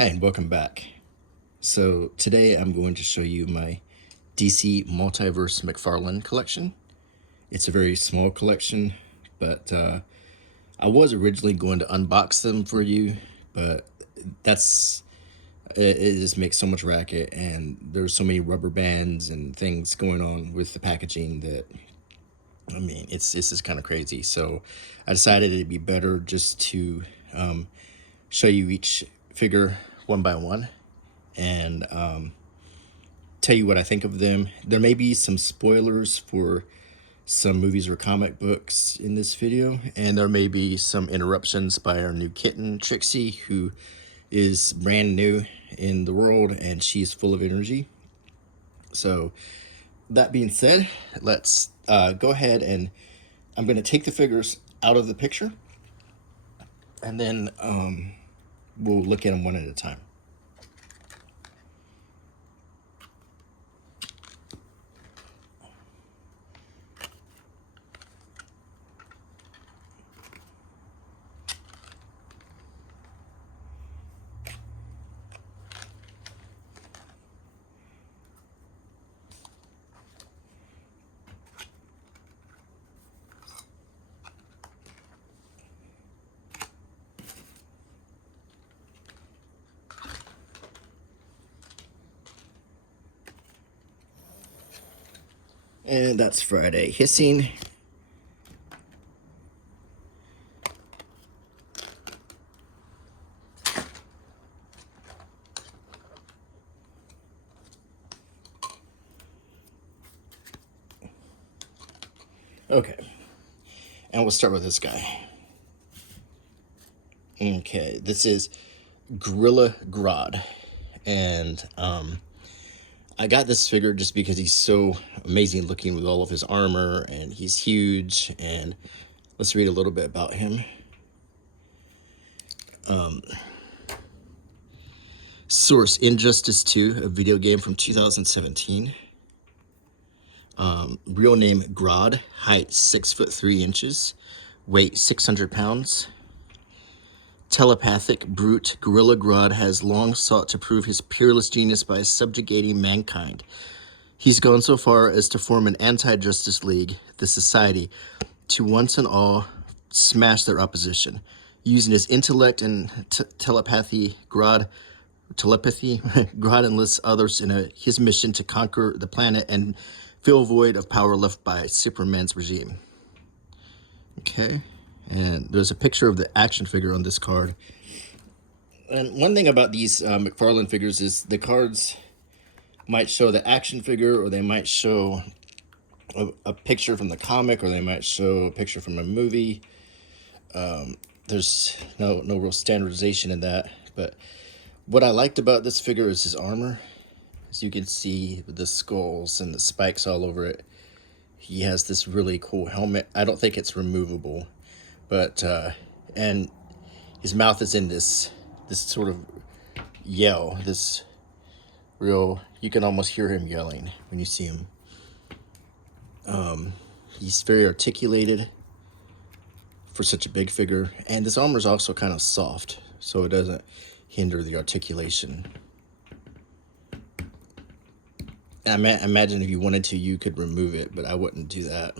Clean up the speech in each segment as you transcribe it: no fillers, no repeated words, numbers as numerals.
Hi, and welcome back. So today I'm going to show you my DC Multiverse McFarlane collection. It's a very small collection, but I was originally going to unbox them for you, but it just makes so much racket, and there's so many rubber bands and things going on with the packaging that, I mean, it's just kind of crazy. So I decided it'd be better just to show you each figure one by one and tell you what I think of them. There may be some spoilers for some movies or comic books in this video, and there may be some interruptions by our new kitten, Trixie, who is brand new in the world and she's full of energy. So that being said, let's go ahead and I'm going to take the figures out of the picture, and then we'll look at them one at a time. And that's Friday Hissing. Okay, and we'll start with this guy. Okay, this is Gorilla Grodd, and I got this figure just because he's so amazing looking with all of his armor, and he's huge. And let's read a little bit about him. Source: Injustice 2, a video game from 2017. Real name Grodd, height 6'3", weight 600 pounds. Telepathic brute, Gorilla Grodd has long sought to prove his peerless genius by subjugating mankind. He's gone so far as to form an anti-justice league, the Society, to once and all smash their opposition. Using his intellect and telepathy, Grodd enlists others in his mission to conquer the planet and fill a void of power left by Superman's regime. Okay, and there's a picture of the action figure on this card. And one thing about these McFarlane figures is the cards might show the action figure, or they might show a picture from the comic, or they might show a picture from a movie. There's no real standardization in that, but what I liked about this figure is his armor. As you can see, with the skulls and the spikes all over it, he has this really cool helmet. I don't think it's removable, but and his mouth is in this sort of yell, this real, you can almost hear him yelling when you see him. He's very articulated for such a big figure, and this armor is also kind of soft, so it doesn't hinder the articulation. I imagine if you wanted to, you could remove it, but I wouldn't do that.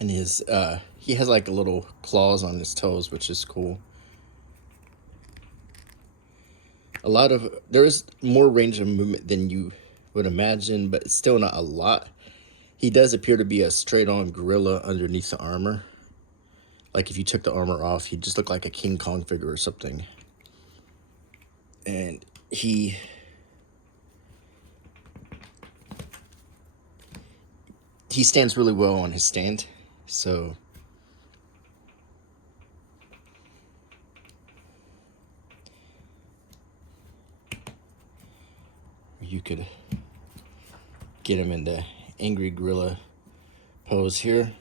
And he has like a little claws on his toes, which is cool. There is more range of movement than you would imagine, but it's still not a lot. He does appear to be a straight-on gorilla underneath the armor. Like if you took the armor off, he'd just look like a King Kong figure or something. And he stands really well on his stand, so you could get him in the angry gorilla pose here.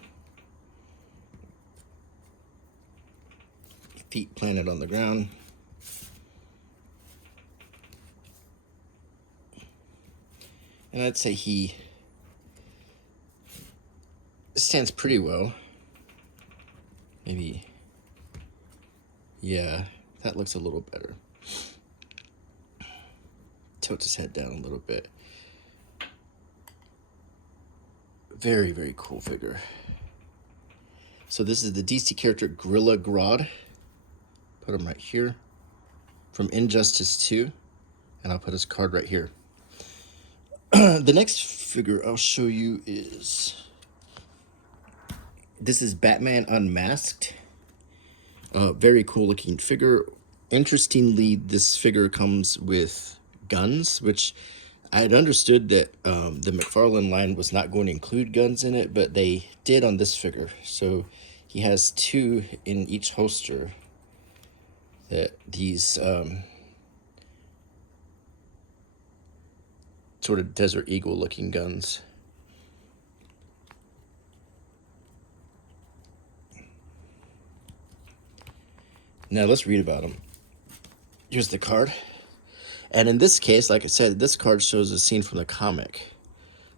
Feet planted on the ground. And I'd say he stands pretty well. Maybe, yeah, that looks a little better. Tilt his head down a little bit. Very, very cool figure. So this is the DC character Gorilla Grodd. Put him right here. From Injustice 2. And I'll put his card right here. The next figure I'll show you is... This is Batman Unmasked. Very cool looking figure. Interestingly, this figure comes with guns, which I had understood that the McFarlane line was not going to include guns in it, but they did on this figure. So he has 2 in each holster. That these sort of Desert Eagle looking guns. Now let's read about them. Here's the card. And in this case, like I said, this card shows a scene from the comic.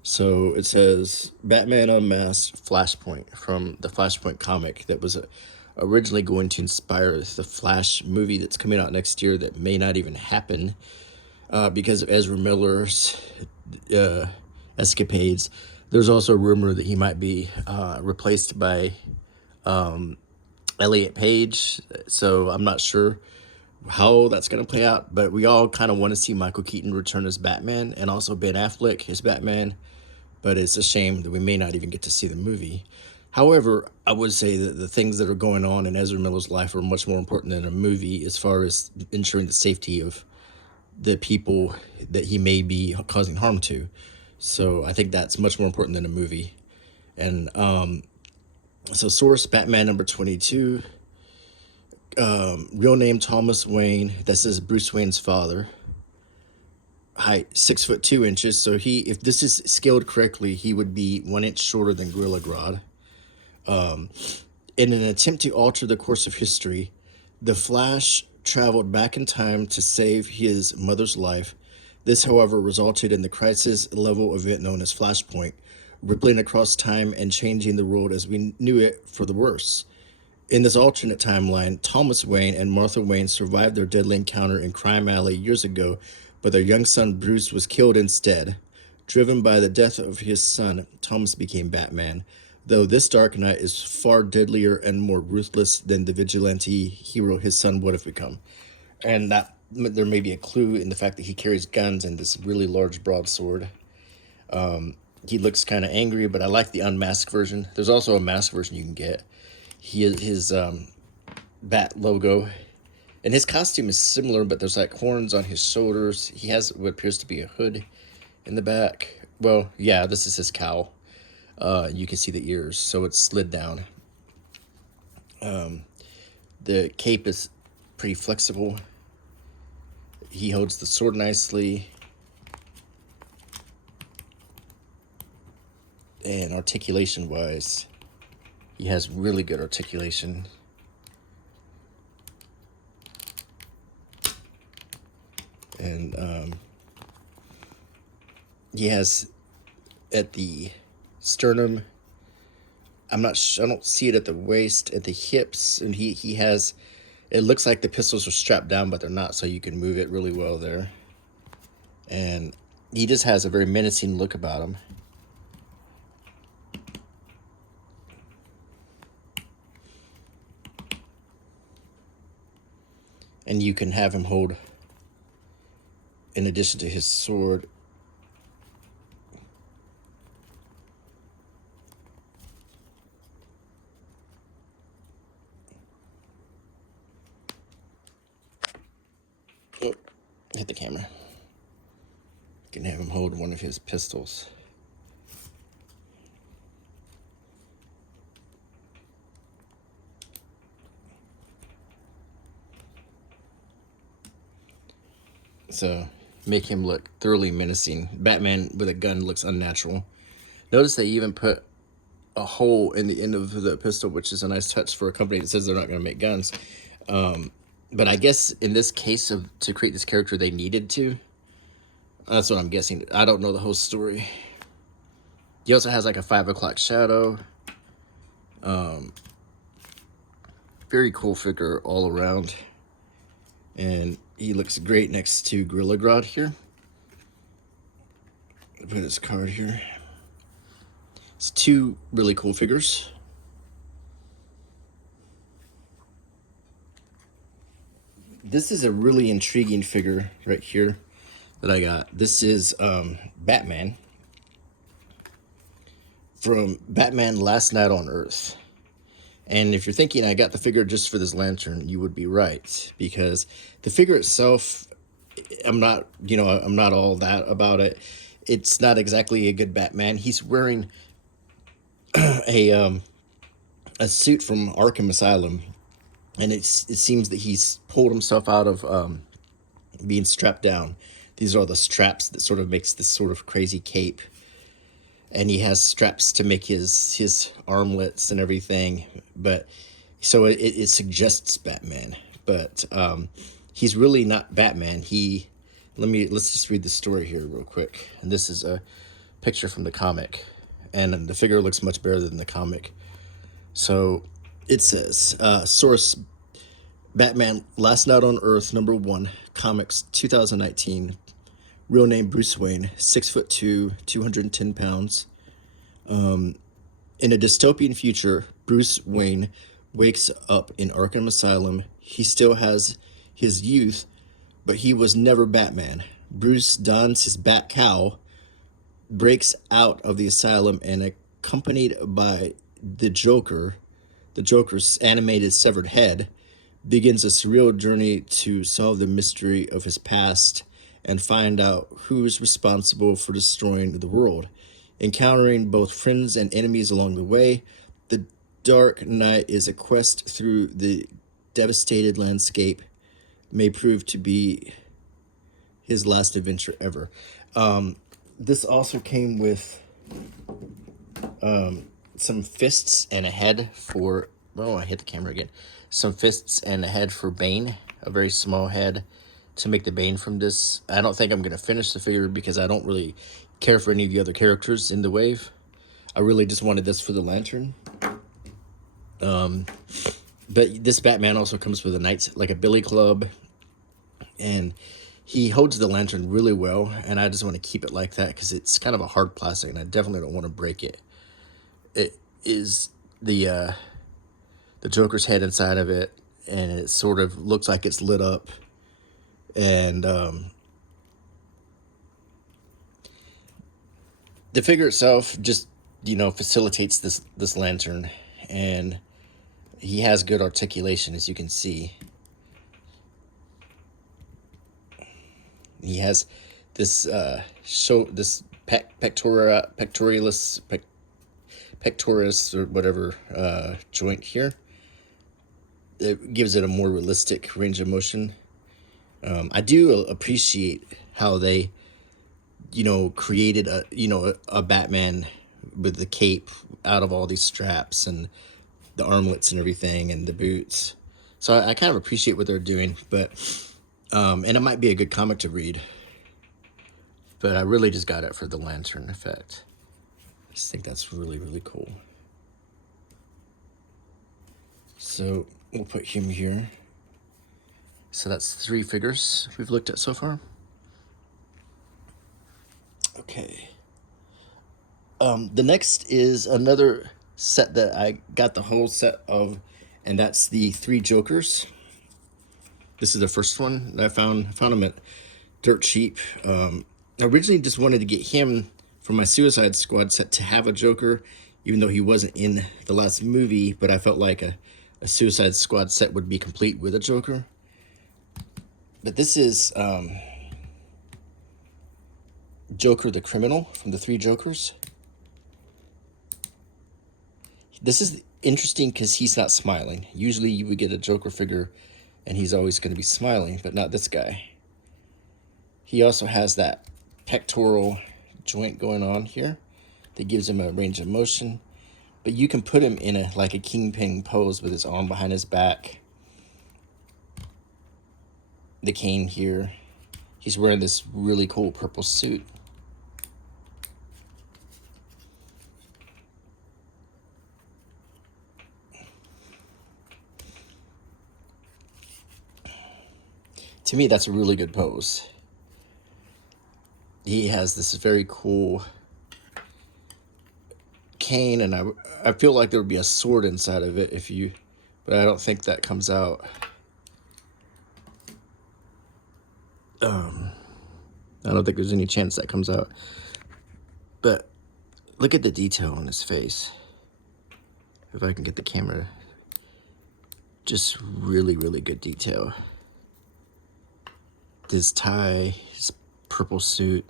So it says Batman Unmasked Flashpoint from the Flashpoint comic that was originally going to inspire the Flash movie that's coming out next year that may not even happen because of Ezra Miller's escapades. There's also a rumor that he might be replaced by Elliot Page, so I'm not sure how that's going to play out, but we all kind of want to see Michael Keaton return as Batman and also Ben Affleck as Batman, but it's a shame that we may not even get to see the movie. However, I would say that the things that are going on in Ezra Miller's life are much more important than a movie as far as ensuring the safety of the people that he may be causing harm to. So I think that's much more important than a movie. And so source, Batman number 22. Real name Thomas Wayne. This is Bruce Wayne's father. Height 6'2". So if this is scaled correctly, he would be 1 inch shorter than Gorilla Grodd. In an attempt to alter the course of history, the Flash traveled back in time to save his mother's life. This, however, resulted in the crisis-level event known as Flashpoint, rippling across time and changing the world as we knew it for the worse. In this alternate timeline, Thomas Wayne and Martha Wayne survived their deadly encounter in Crime Alley years ago, but their young son Bruce was killed instead. Driven by the death of his son, Thomas became Batman, though this Dark Knight is far deadlier and more ruthless than the vigilante hero his son would have become. And that there may be a clue in the fact that he carries guns and this really large broadsword. He looks kind of angry, but I like the unmasked version. There's also a masked version you can get. His bat logo, and his costume is similar, but there's like horns on his shoulders. He has what appears to be a hood in the back. Well, yeah, this is his cowl. You can see the ears, so it's slid down. The cape is pretty flexible. He holds the sword nicely. And articulation-wise, he has really good articulation. And he has at the sternum, I don't see it at the waist, at the hips, and he has, it looks like the pistols are strapped down, but they're not, so you can move it really well there. And he just has a very menacing look about him. And you can have him hold, in addition to his sword, hit the camera. You can have him hold one of his pistols. So make him look thoroughly menacing. Batman with a gun looks unnatural. Notice they even put a hole in the end of the pistol, which is a nice touch for a company that says they're not going to make guns. But I guess in this case to create this character, they needed to. That's what I'm guessing. I don't know the whole story. He also has like a 5 o'clock shadow. Very cool figure all around. And he looks great next to Gorilla Grodd here. Put his card here. It's two really cool figures. This is a really intriguing figure right here that I got. This is Batman from Batman Last Night on Earth. And if you're thinking I got the figure just for this lantern, you would be right, because the figure itself, I'm not all that about it. It's not exactly a good Batman. He's wearing a suit from Arkham Asylum, and it seems that he's pulled himself out of being strapped down. These are the straps that sort of makes this sort of crazy cape, and he has straps to make his armlets and everything. But so it suggests Batman, but he's really not Batman. Let's just read the story here real quick. And this is a picture from the comic, and the figure looks much better than the comic. So it says, source, Batman Last Night on Earth #1, comics 2019. Real name Bruce Wayne, 6'2", 210 pounds. In a dystopian future, Bruce Wayne wakes up in Arkham Asylum. He still has his youth, but he was never Batman. Bruce dons his bat cowl, breaks out of the asylum, and accompanied by the Joker's animated severed head, begins a surreal journey to solve the mystery of his past and find out who's responsible for destroying the world. Encountering both friends and enemies along the way, the Dark Knight is a quest through the devastated landscape, may prove to be his last adventure ever. This also came with some fists and a head for... Oh, I hit the camera again. Some fists and a head for Bane, a very small head to make the Bane from this. I don't think I'm going to finish the figure because I don't really care for any of the other characters in the wave. I really just wanted this for the lantern. But this Batman also comes with a knights, like a billy club, and he holds the lantern really well, and I just want to keep it like that because it's kind of a hard plastic, and I definitely don't want to break it. It is the Joker's head inside of it, and it sort of looks like it's lit up, and the figure itself just facilitates this lantern, and he has good articulation, as you can see. He has this pectoris or whatever joint here. It gives it a more realistic range of motion. I do appreciate how they, created a Batman with the cape out of all these straps and the armlets and everything and the boots. So I kind of appreciate what they're doing, but and it might be a good comic to read, but I really just got it for the lantern effect. I just think that's really, really cool. So we'll put him here. So that's 3 figures we've looked at so far. Okay. The next is another set that I got the whole set of, and that's the 3 Jokers. This is the first one that I found him at dirt cheap. I originally just wanted to get him for my Suicide Squad set to have a Joker, even though he wasn't in the last movie, but I felt like a Suicide Squad set would be complete with a Joker. But this is Joker the Criminal from the 3 Jokers. This is interesting because he's not smiling. Usually you would get a Joker figure and he's always going to be smiling, but not this guy. He also has that pectoral joint going on here that gives him a range of motion, but you can put him in like a kingpin pose with his arm behind his back. The cane here. He's wearing this really cool purple suit. To me, that's a really good pose. He has this very cool cane, and I feel like there would be a sword inside of it if you, but I don't think that comes out. I don't think there's any chance that comes out. But look at the detail on his face. If I can get the camera, just really, really good detail. His tie, his purple suit,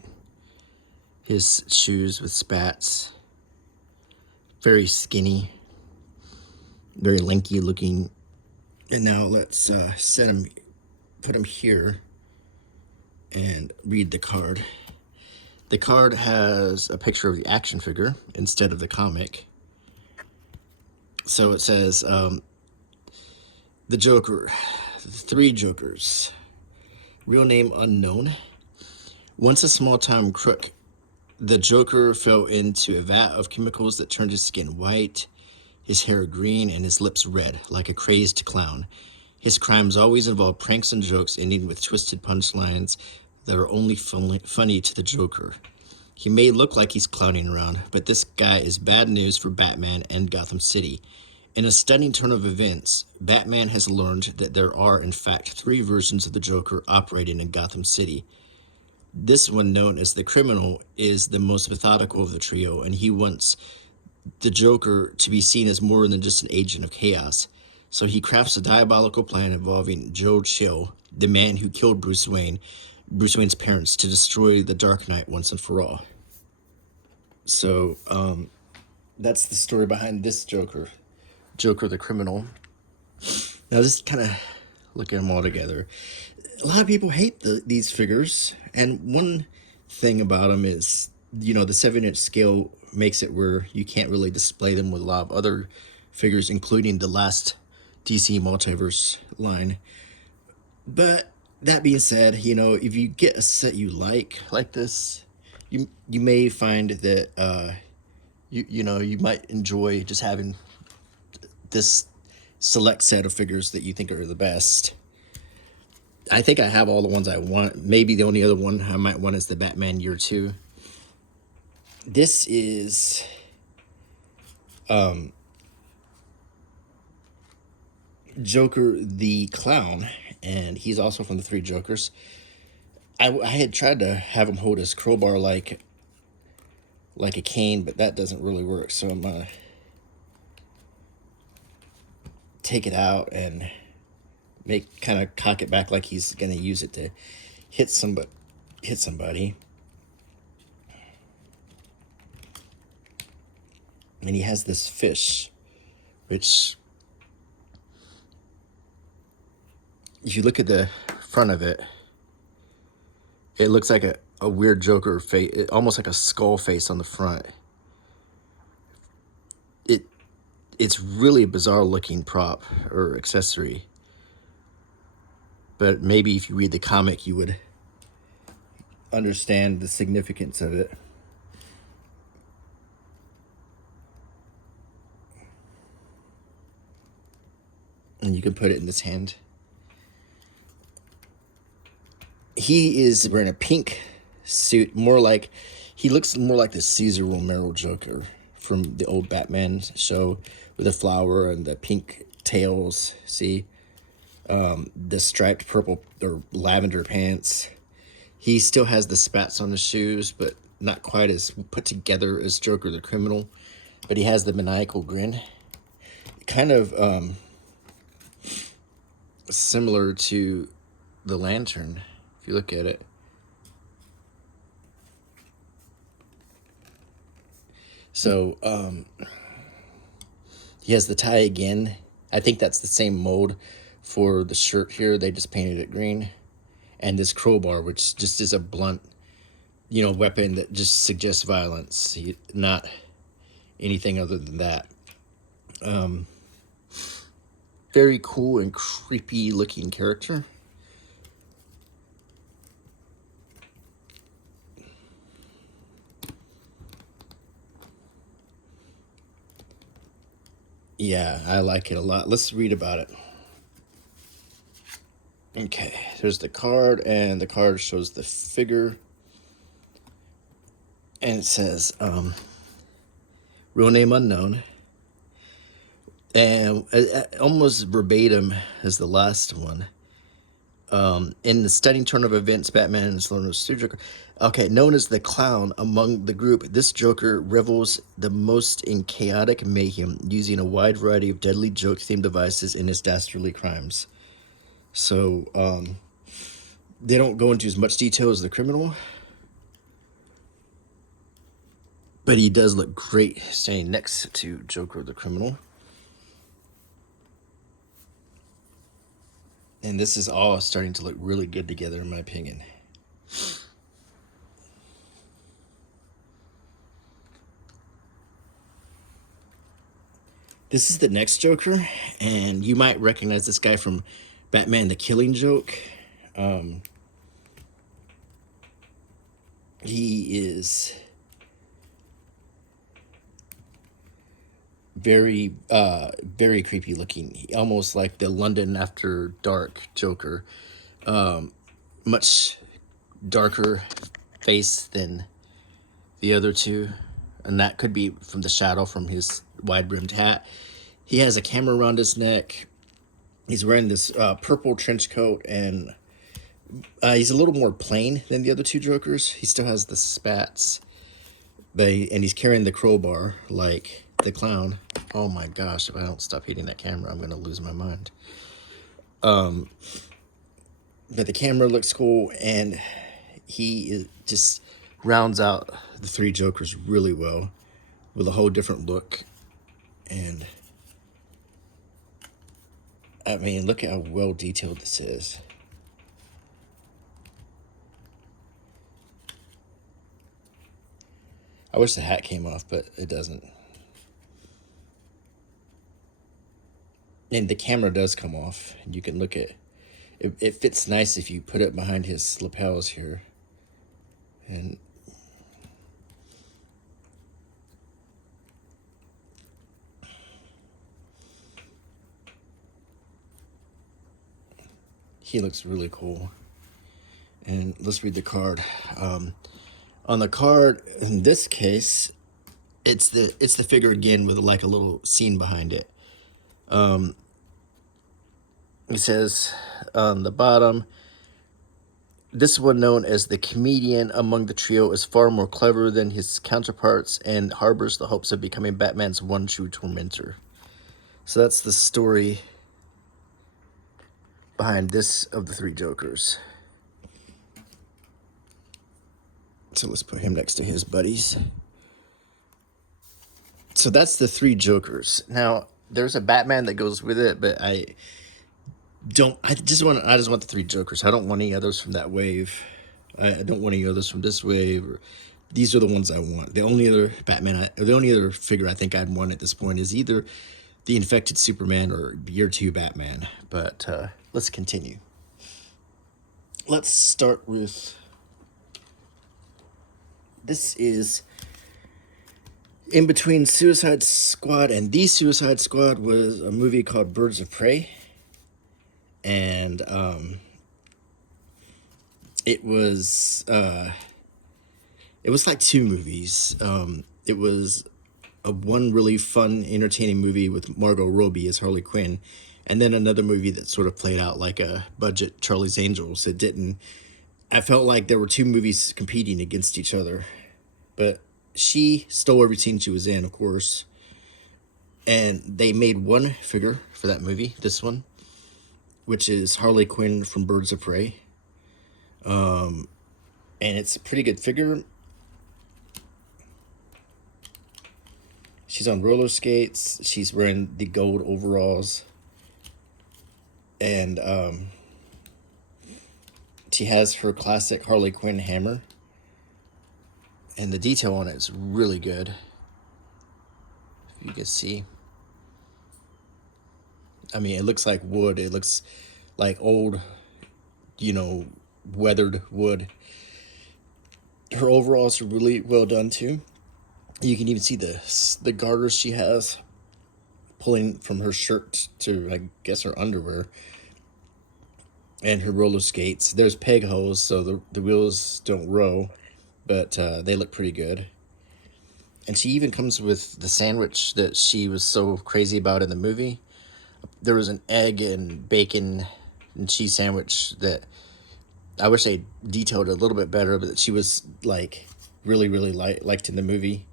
his shoes with spats. Very skinny, very lanky looking. And now let's put him here and read the card. The card has a picture of the action figure instead of the comic. So it says, the Joker, 3 Jokers, real name unknown. Once a small-time crook, the Joker fell into a vat of chemicals that turned his skin white, his hair green, and his lips red, like a crazed clown. His crimes always involve pranks and jokes, ending with twisted punchlines that are only funny to the Joker. He may look like he's clowning around, but this guy is bad news for Batman and Gotham City. In a stunning turn of events, Batman has learned that there are, in fact, 3 versions of the Joker operating in Gotham City. This one, known as the Criminal, is the most methodical of the trio, and he wants the Joker to be seen as more than just an agent of chaos. So he crafts a diabolical plan involving Joe Chill, the man who killed Bruce Wayne's parents, to destroy the Dark Knight once and for all. So that's the story behind this Joker the Criminal. Now just kind of look at them all together. A lot of people hate these figures, and one thing about them is, the 7-inch scale makes it where you can't really display them with a lot of other figures, including the last DC Multiverse line. But that being said, if you get a set you like this, you may find that you might enjoy just having this select set of figures that you think are the best. I think I have all the ones I want. Maybe the only other one I might want is the Batman Year 2. This is Joker the Clown, and he's also from the 3 Jokers. I had tried to have him hold his crowbar like a cane, but that doesn't really work. So I'm gonna take it out and kind of cock it back like he's gonna use it to hit somebody. And he has this fish, which, if you look at the front of it, it looks like a weird Joker face, almost like a skull face on the front. It's really a bizarre looking prop or accessory. But maybe if you read the comic, you would understand the significance of it. And you can put it in this hand. He is wearing a pink suit, he looks more like the Cesar Romero Joker from the old Batman show, with the flower and the pink tails. See, the striped purple or lavender pants. He still has the spats on his shoes, but not quite as put together as Joker the Criminal. But he has the maniacal grin, kind of similar to the Lantern, if you look at it. So he has the tie again. I think that's the same mold for the shirt here. They just painted it green. And this crowbar, which just is a blunt, weapon that just suggests violence, not anything other than that. Very cool and creepy looking character. Yeah, I like it a lot. Let's read about it. Okay, there's the card, and the card shows the figure. And it says, real name unknown. And almost verbatim as the last one. In the stunning turn of events, Batman is known as Joker. Okay, known as the clown among the group, this Joker revels the most in chaotic mayhem, using a wide variety of deadly joke-themed devices in his dastardly crimes. So, they don't go into as much detail as the criminal, but he does look great standing next to Joker the criminal. And this is all starting to look really good together, in my opinion. This is the next Joker, and you might recognize this guy from Batman the Killing Joke. He is very, very creepy looking, almost like the London After Dark Joker. Much darker face than the other two, and that could be from the shadow from his wide-brimmed hat. He has a camera around his neck. He's wearing this purple trench coat, and he's a little more plain than the other two Jokers. He still has the spats, and he's carrying the crowbar like the clown. Oh my gosh, if I don't stop hitting that camera, I'm going to lose my mind. But the camera looks cool, and he just rounds out the three Jokers really well with a whole different look. And I mean, look at how well detailed this is. I wish the hat came off, but it doesn't. And the camera does come off, and you can look at it. It fits nice if you put it behind his lapels here. And he looks really cool. And let's read the card. On the card, in this case, it's the figure again with like a little scene behind it. It says on the bottom, this one, known as the comedian among the trio, is far more clever than his counterparts and harbors the hopes of becoming Batman's one true tormentor. So that's the story behind this of the three Jokers. So let's put him next to his buddies. So that's the three Jokers. Now, there's a Batman that goes with it, but I just want the three Jokers. I don't want any others from that wave. I don't want any others from this wave. These are the ones I want. The only other the only other figure I think I'd want at this point is either the infected Superman or Year 2 Batman. But let's continue. Let's start with, this is in between Suicide Squad and The Suicide Squad was a movie called Birds of Prey. And it was like two movies. It was one really fun, entertaining movie with Margot Robbie as Harley Quinn, and then another movie that sort of played out like a budget Charlie's Angels. It didn't. I felt like there were two movies competing against each other, but she stole every scene she was in, of course. And they made one figure for that movie, this one, which is Harley Quinn from Birds of Prey. And it's a pretty good figure. She's on roller skates. She's wearing the gold overalls. And she has her classic Harley Quinn hammer. And the detail on it is really good. If you can see. I mean, it looks like wood. It looks like old, weathered wood. Her overalls are really well done too. You can even see the garters she has pulling from her shirt to, I guess, her underwear, and her roller skates. There's peg holes, so the wheels don't roll, but they look pretty good. And she even comes with the sandwich that she was so crazy about in the movie. There was an egg and bacon and cheese sandwich that I wish they detailed a little bit better, but she was like really, really liked in the movie,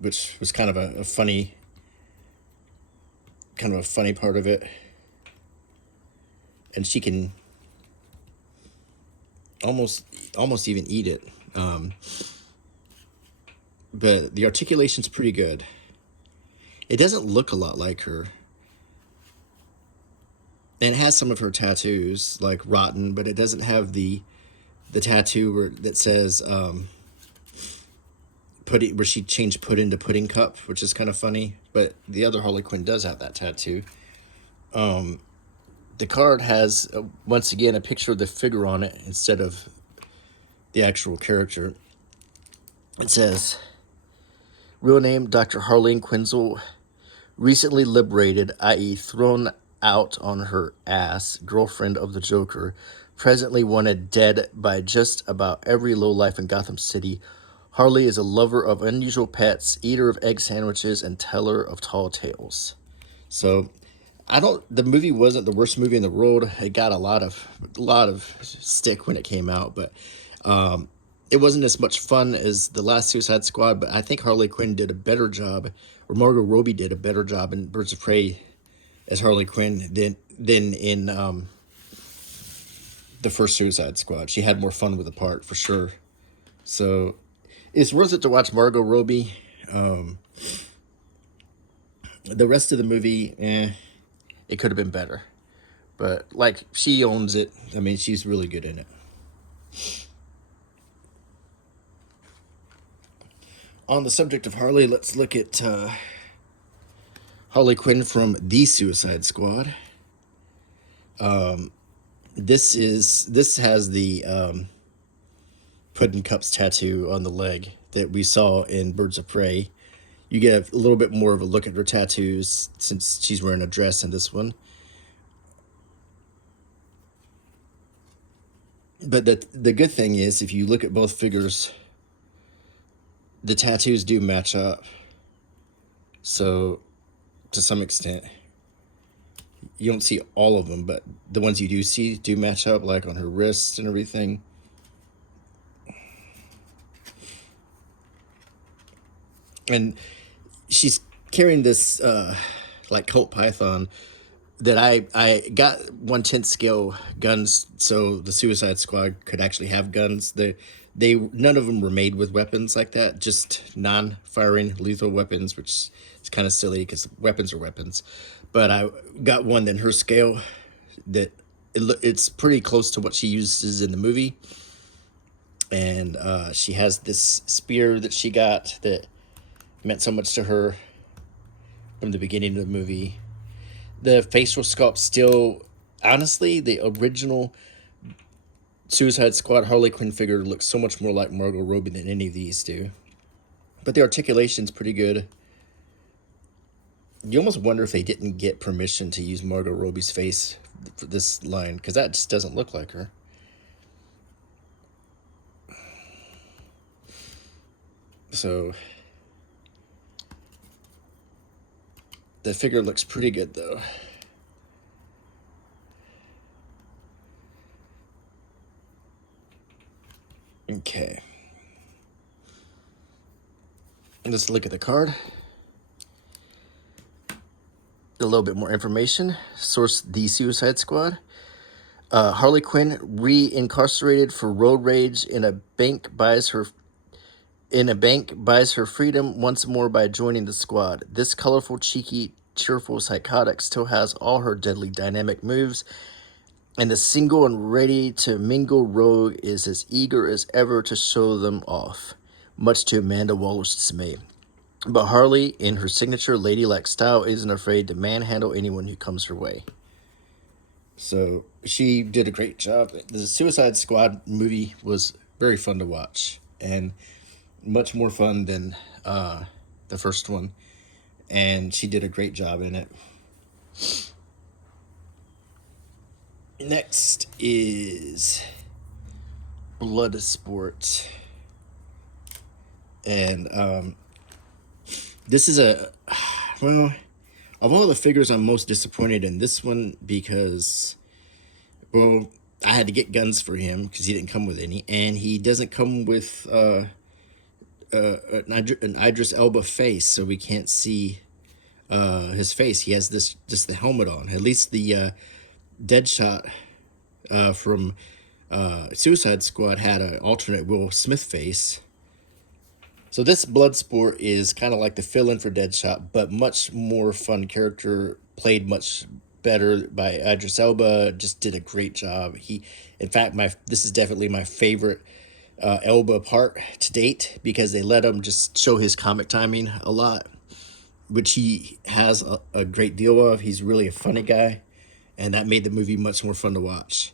which was kind of a funny part of it. And she can almost even eat it. But the articulation's pretty good. It doesn't look a lot like her. And it has some of her tattoos, like rotten, but it doesn't have the tattoo that says pudding, where she changed pudding to pudding cup, which is kind of funny. But the other Harley Quinn does have that tattoo. The card has, once again, a picture of the figure on it instead of the actual character. It says, real name, Dr. Harleen Quinzel, recently liberated, i.e. thrown out on her ass, girlfriend of the Joker, presently wanted dead by just about every lowlife in Gotham City. Harley is a lover of unusual pets, eater of egg sandwiches, and teller of tall tales. So, the movie wasn't the worst movie in the world. It got a lot of stick when it came out, but it wasn't as much fun as the last Suicide Squad. But I think Harley Quinn did a better job, or Margot Robbie did a better job in Birds of Prey as Harley Quinn than in the first Suicide Squad. She had more fun with the part, for sure. So it's worth it to watch Margot Robbie. The rest of the movie, it could have been better. But, like, she owns it. I mean, she's really good in it. On the subject of Harley, let's look at Harley Quinn from The Suicide Squad. This has the pudding cups tattoo on the leg that we saw in Birds of Prey. You get a little bit more of a look at her tattoos since she's wearing a dress in this one. But the good thing is, if you look at both figures, the tattoos do match up. So, to some extent, you don't see all of them, but the ones you do see do match up, like on her wrists and everything. And she's carrying this like Colt Python that I got 1/10 scale guns, so the Suicide Squad could actually have guns. They none of them were made with weapons like that, just non-firing lethal weapons, which is kind of silly because weapons are weapons. But I got one in her scale that it's pretty close to what she uses in the movie. And she has this spear that she got that meant so much to her from the beginning of the movie. The facial sculpt still, honestly, the original Suicide Squad Harley Quinn figure looks so much more like Margot Robbie than any of these do. But the articulation's pretty good. You almost wonder if they didn't get permission to use Margot Robbie's face for this line, because that just doesn't look like her. So the figure looks pretty good, though. Okay. Let's look at the card. A little bit more information. Source: The Suicide Squad. Harley Quinn re-incarcerated for road rage in a bank buys her freedom once more by joining the squad. This colorful, cheeky, cheerful psychotic still has all her deadly dynamic moves, and the single and ready to mingle rogue is as eager as ever to show them off, much to Amanda Waller's dismay. But Harley, in her signature ladylike style, isn't afraid to manhandle anyone who comes her way. So she did a great job. The Suicide Squad movie was very fun to watch, and much more fun than the first one. and she did a great job in it. Next is Bloodsport, and this is a well, of all the figures, I'm most disappointed in this one because, well, I had to get guns for him because he didn't come with any, and he doesn't come with an Idris Elba face, so we can't see his face. He has this just the helmet on. At least the Deadshot from Suicide Squad had an alternate Will Smith face. So this Bloodsport is kind of like the fill-in for Deadshot, but much more fun character, played much better by Idris Elba. Just did a great job. In fact, this is definitely my favorite Elba part to date because they let him just show his comic timing a lot, which he has a great deal of. He's really a funny guy, and that made the movie much more fun to watch.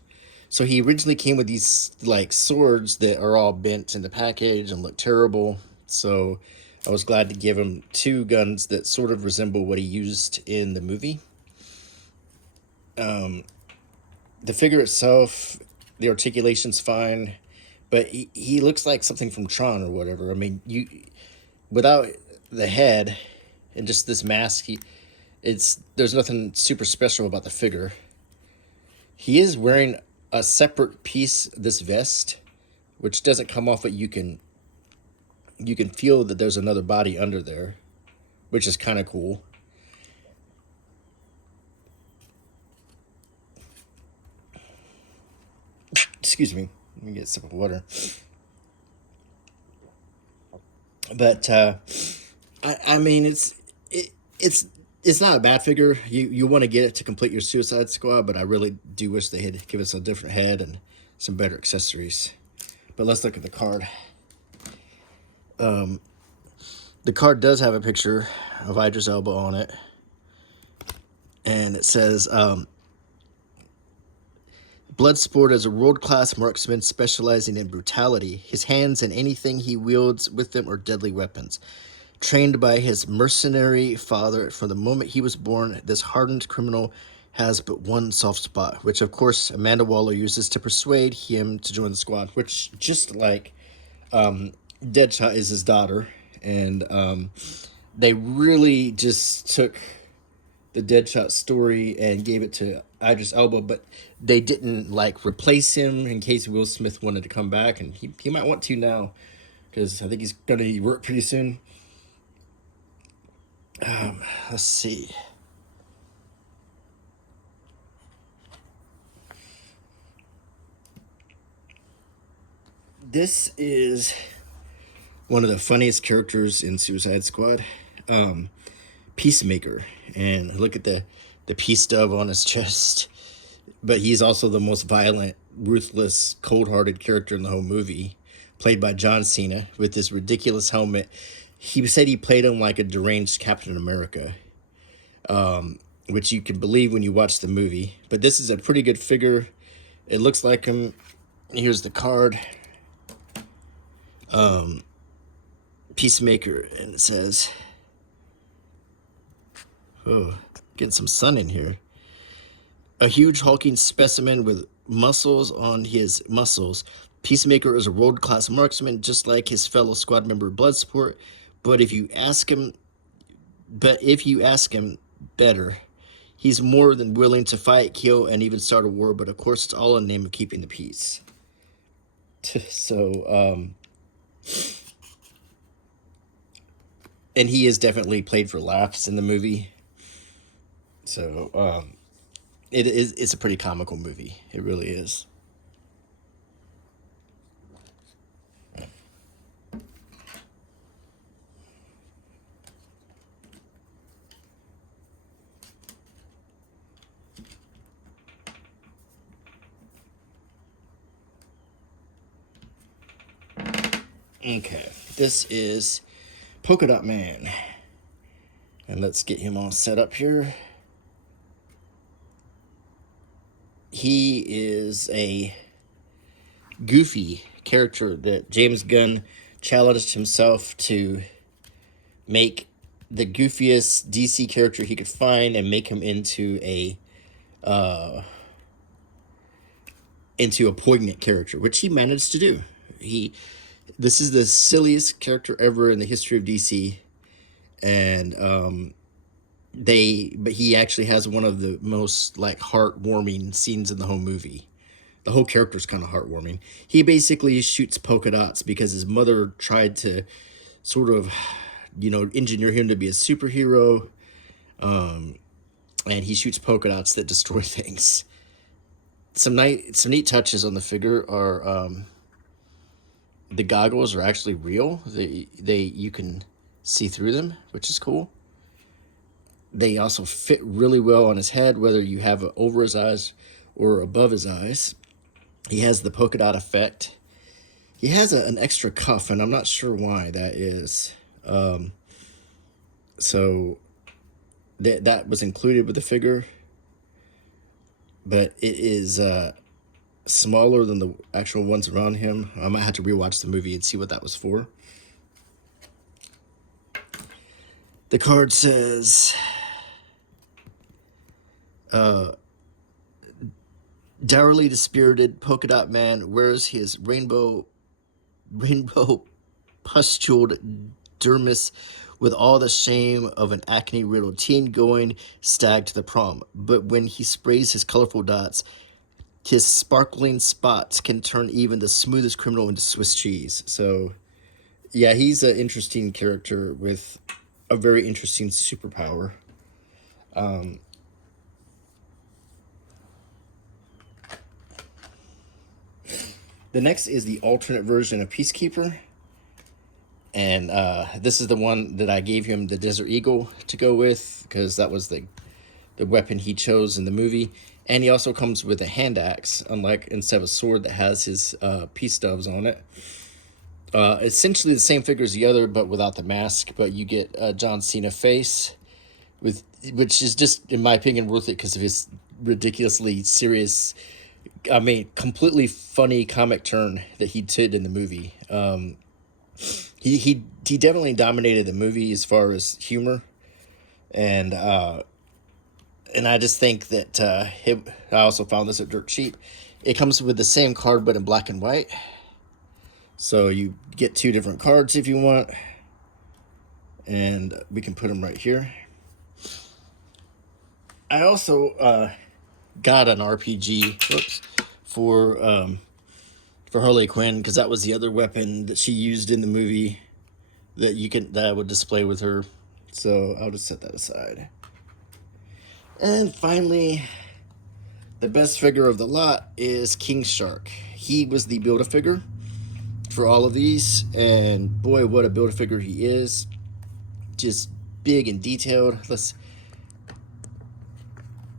So he originally came with these like swords that are all bent in the package and look terrible. So I was glad to give him two guns that sort of resemble what he used in the movie. The figure itself, the articulation's fine, but he looks like something from Tron or whatever. I mean, without the head and just this mask, there's nothing super special about the figure. He is wearing a separate piece, this vest, which doesn't come off, but you can feel that there's another body under there, which is kind of cool. Excuse me. Let me get a sip of water. But I mean, it's not a bad figure. You want to get it to complete your Suicide Squad, but I really do wish they had give us a different head and some better accessories. But let's look at the card. The card does have a picture of Idris Elba on it, and it says, Bloodsport is a world-class marksman specializing in brutality. His hands and anything he wields with them are deadly weapons. Trained by his mercenary father from the moment he was born, this hardened criminal has but one soft spot, which of course Amanda Waller uses to persuade him to join the squad, which just like Deadshot is his daughter, and they really just took the Deadshot story and gave it to Idris Elba, but they didn't like replace him in case Will Smith wanted to come back, and he might want to now because I think he's going to work pretty soon. Let's see. This is one of the funniest characters in Suicide Squad, Peacemaker, and look at the peace dove on his chest. But he's also the most violent, ruthless, cold-hearted character in the whole movie, played by John Cena with this ridiculous helmet. He said he played him like a deranged Captain America, which you can believe when you watch the movie. But this is a pretty good figure. It looks like him. Here's the card. Peacemaker, and it says, oh, getting some sun in here. A huge hulking specimen with muscles on his muscles. Peacemaker is a world-class marksman, just like his fellow squad member Bloodsport. But if you ask him better, he's more than willing to fight, kill, and even start a war. But of course, it's all in the name of keeping the peace. So, and he is definitely played for laughs in the movie. So, it's a pretty comical movie. It really is. Okay, this is Polka Dot Man. And let's get him all set up here. He is a goofy character that James Gunn challenged himself to make the goofiest DC character he could find and make him into a poignant character, which he managed to do. This is the silliest character ever in the history of DC, and but he actually has one of the most like heartwarming scenes in the whole movie. The whole character is kind of heartwarming. He basically shoots polka dots because his mother tried to sort of, engineer him to be a superhero, and he shoots polka dots that destroy things. Some neat touches on the figure are the goggles are actually real. You can see through them, which is cool. They also fit really well on his head, whether you have it over his eyes or above his eyes. He has the polka dot effect. He has an extra cuff, and I'm not sure why that is. So that was included with the figure, but it is smaller than the actual ones around him. I might have to rewatch the movie and see what that was for. The card says, dourly dispirited Polka Dot Man wears his rainbow pustuled dermis with all the shame of an acne-riddled teen going stag to the prom. But when he sprays his colorful dots, his sparkling spots can turn even the smoothest criminal into Swiss cheese. So, yeah, he's an interesting character with a very interesting superpower. The next is the alternate version of Peacekeeper. And this is the one that I gave him the Desert Eagle to go with, because that was the weapon he chose in the movie. And he also comes with a hand axe, unlike instead of a sword that has his peace doves on it. Essentially the same figure as the other, but without the mask. But you get a John Cena face, which is just, in my opinion, worth it because of his ridiculously serious, completely funny comic turn that he did in the movie. He definitely dominated the movie as far as humor, and I just think that I also found this at dirt cheap. It comes with the same card but in black and white, so you get two different cards if you want, and we can put them right here. I also got an RPG for Harley Quinn, because that was the other weapon that she used in the movie that I would display with her. So I'll just set that aside. And finally, the best figure of the lot is King Shark. He was the Build-A-Figure for all of these, and boy, what a Build-A-Figure he is. Just big and detailed.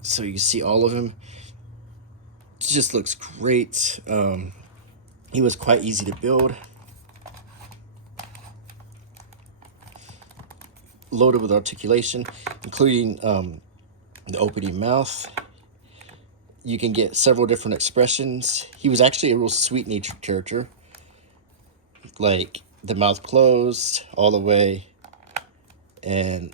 So you can see all of him. It just looks great. He was quite easy to build. Loaded with articulation, including the opening mouth. You can get several different expressions. He was actually a real sweet-natured character. Like the mouth closed all the way, and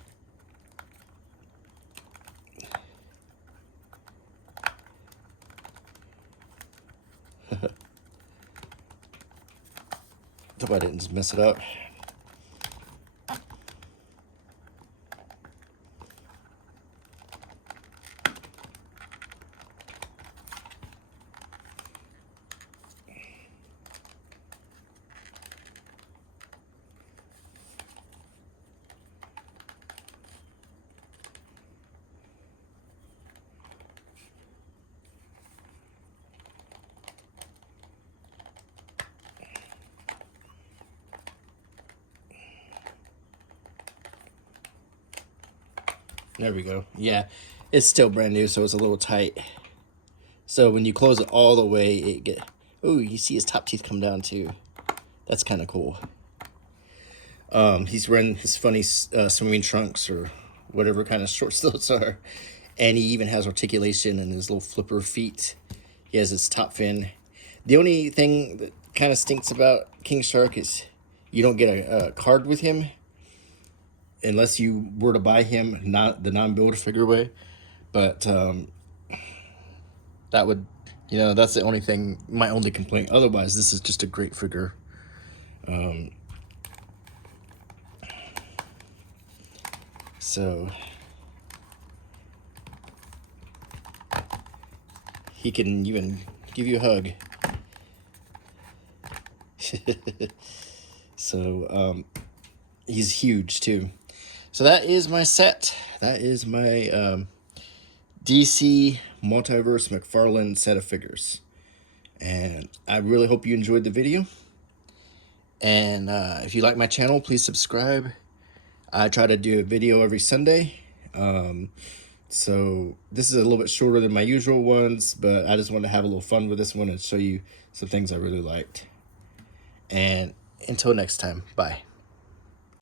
hope I didn't just mess it up. There we go. Yeah, it's still brand new, so it's a little tight. So when you close it all the way, oh, you see his top teeth come down too. That's kind of cool. He's wearing his funny swimming trunks or whatever kind of shorts those are. And he even has articulation in his little flipper feet. He has his top fin. The only thing that kind of stinks about King Shark is you don't get a card with him. unless you were to buy him not the non-Build-A-Figure way. But that would, that's the only thing, my only complaint. Otherwise, this is just a great figure. So he can even give you a hug. So he's huge too. So that is my set. That is my DC Multiverse McFarlane set of figures. And I really hope you enjoyed the video. And if you like my channel, please subscribe. I try to do a video every Sunday. So this is a little bit shorter than my usual ones, but I just want to have a little fun with this one and show you some things I really liked. And until next time, bye.